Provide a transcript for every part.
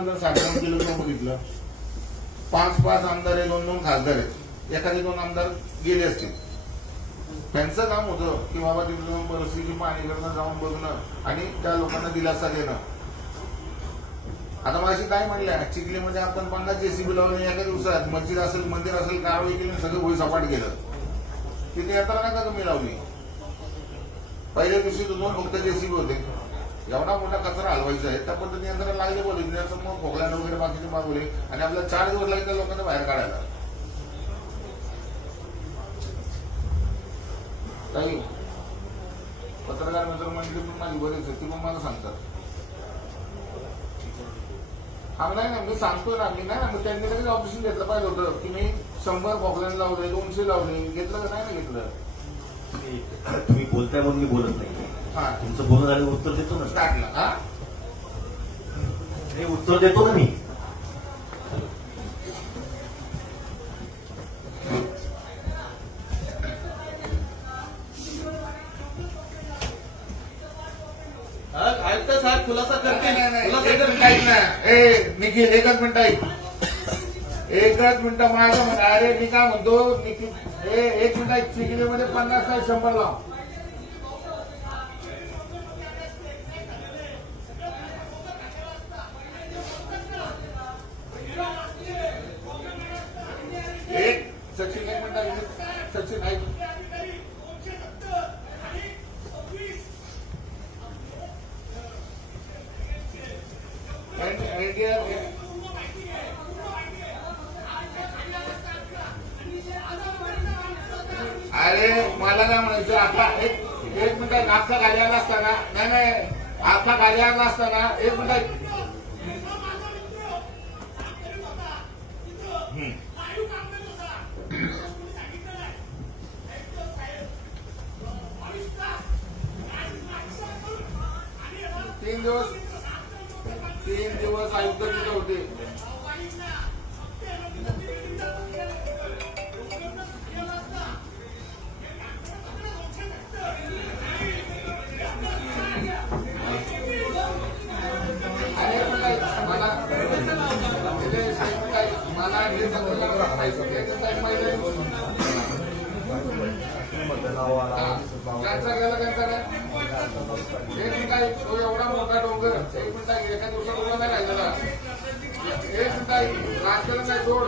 साठवण केलं बघितलं. पाच आमदार आहे, 2 खासदार आहेत. एखादे 2 आमदार गेले असतील. त्यांचं काम होतं की बाबा तिथे जाऊन परिस्थिती पाणी करणं, जाऊन बघणं आणि त्या लोकांना दिलासा देणं. आता माझी काय म्हणल्या, चिखलीमध्ये आपण 50 जेसीबी लावले एका दिवसात. मस्जिद असेल, मंदिर असेल, कारवाई केली, सगळं भुई सपाट केलं. तिथे यात्रा नका कमी लावली. पहिल्या दिवशी 2 फक्त जेसीबी होते. एवढा मोठा कचरा हलवायचा आहे, त्या पद्धतीने यंत्रणा लागले बोलले, मग खोकल्यानं वगैरे बाकीचे मागवले आणि आपल्याला 4 दिवस लागले त्या लोकांना बाहेर काढायला. काही पत्रकार मित्र मंडळी पण माझी बरेच आहे, ती पण मला सांगतात. हा नाही ना, मी सांगतो ना, मी नाही ना, त्यांनी लगेच ऑपरेशन घेतलं पाहिजे होतं की मी 100 खोकल्यानं लावले, 200 लावले, घेतलं का नाही ना घेतलं. तुम्ही बोलताय म्हणून मी बोलत नाही. तुमचं बोलणं झालं उत्तर देतो ना. टाकलं हा, हे उत्तर देतो ना मी. आयुक्त साहेब खुलासा करते. निखिल एकच मिनिट ऐक, एकच मिनिट माझं म्हणा. अरे मी काय म्हणतो निखिल, एक मिनिट ऐक. चिखलीमध्ये 50 नाही 100 लाव. एक सचिन, एक मिनिट ऐक सचिन, ऐक. अरे मला काय म्हणायचं, आता एक मिनिट आत्ता खाली आला असताना, नाही आत्ता खाली आला असताना, एक मिनिट 3 दिवस आयुक्त तिथे होते. तो एवढा मोठा डोंगर, एक मिनिट एका दिवसात उभा नाही राहिलेला. एक मिनिट राजकारण नाही सोड.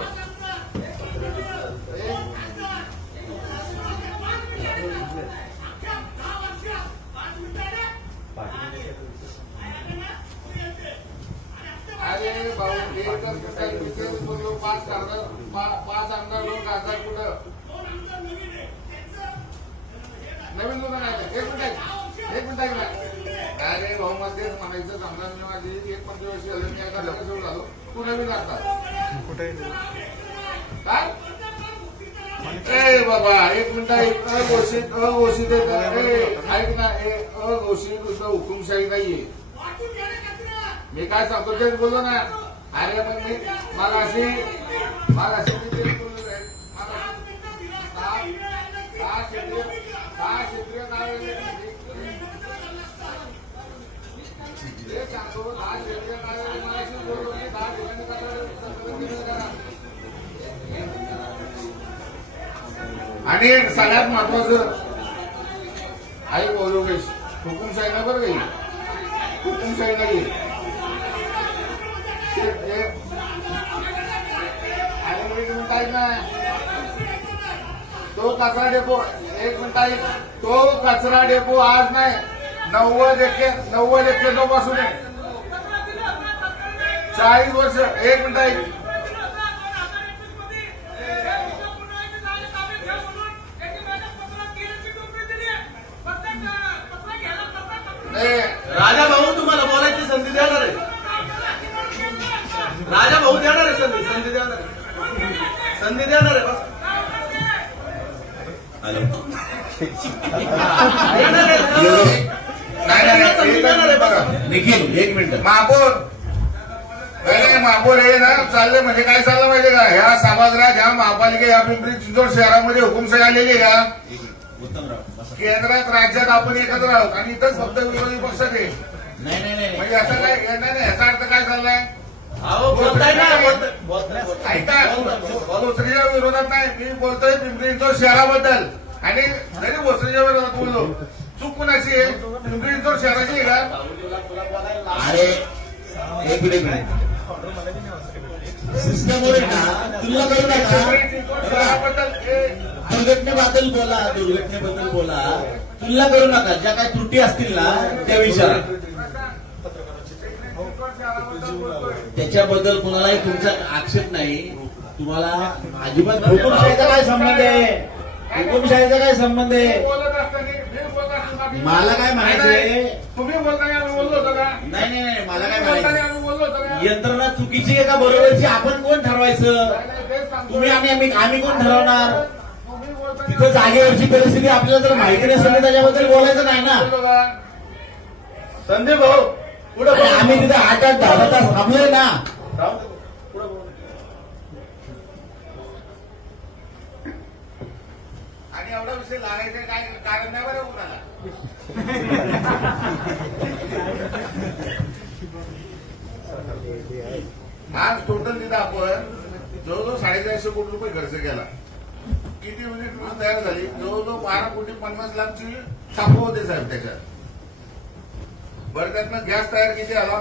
अरे भाऊ, एकच बोललो, 5 आमदार 2 खासदार कुठं नवीन लोक नाही. एक मिनिट ऐक ना. अरे भाऊ, मध्ये म्हणायचं समजा मी माझी 1 पंचवर्षी झालं, मी एका लग्न झालो, तू नवीन आता कुठे काय. ए बाबा, एक मिनिट ऐक. अघोषित ऐक ना, अघोषित हुकुमशाही नाहीये. मी काय सांगतो तेच बोललो ना. अरे मग मी मला अशी क्षेत्रीय काय सांगतो, 10 क्षेत्रीय काय मला बोललो मी 10 ठिकाणी. आणि सगळ्यात महत्वाचं आई योगेश, हुकुमशाही ना बरं काही, हुकुमशाही नाही. तो कचरा डेपो, एक मिनिट, तो कचरा डेपो आज नाही 90 पासून 40 वर्ष. एक मिनिट, राजा भाऊ तुम्हाला बोलायची संधी देणार आहे. राजा भाऊ देणार आहे संधी देणार आहे बस. निखिल एक मिनिट. महापौर हे ना चालले म्हणजे काय चाललं माहितीये का, ह्या सभागृहात ह्या महापालिका ह्या पिंपरी चिंचवड शहरामध्ये हुकुमशाही आलेली का. केंद्रात राज्यात आपण एकत्र आहोत आणि इथंच फक्त विरोधी पक्षात आहे. म्हणजे असं काय नाही, याचा अर्थ काय चाललाय. अहो बोलताय ना बोलताय ऐका भोसरीच्या विरोधात नाही, मी बोलतोय पिंपरी चिंचवड शहराबद्दल. आणि जरी भोसरीच्या विरोधात बोललो, चूक कुणाची आहे? पिंपरी चिंचवड शहराची आहे का? अरे एक मिनिट सिस्टमवर ना तुलना करू नका. पिंपरी चिंचवड शहराबद्दल दुर्घटनेबद्दल बोला, दुर्घटनेबद्दल बोला, तुलना करू नका. ज्या काही त्रुटी असतील ना त्या विचारा. त्याच्याबद्दल कुणालाही तुमचा आक्षेप नाही. तुम्हाला अजिबात हुकुमशाहीचा काय संबंध आहे? हुकुमशाहीचा काय संबंध आहे? बोलत असताना मी बोलत असताना मला काय म्हणायचंय? तुम्ही बोलताना आम्ही बोललो होतो का? नाही नाही, मला काय बोलताना म्हणायचं? आम्ही बोललो होतो का? यंत्रणा चुकीची आहे का बरोबरची आपण कोण ठरवायचं? नाही, तेच सांगतो. तुम्ही आणि आम्ही कोण ठरवणार? तुम्ही बोलताना तिथं जागेवरची परिस्थिती आपल्याला जर माहिती नसेल तर त्याच्याबद्दल बोलायचं नाही ना. बोललो का? संजय भाऊ पुढे आणि आम्ही तिथे 8-8, 10 तास थांबलोय ना. आणि एवढा विषय लागायचं काय कारण नाही बरं कुणाला. आज टोटल तिथं आपण जवळजवळ 450 कोटी रुपये खर्च केला. किती युनिट तयार झाली? जवळजवळ 12,50,00,000ची छापं होते साहेब त्याच्यात. बरं त्यातनं गॅस तयार किती आला?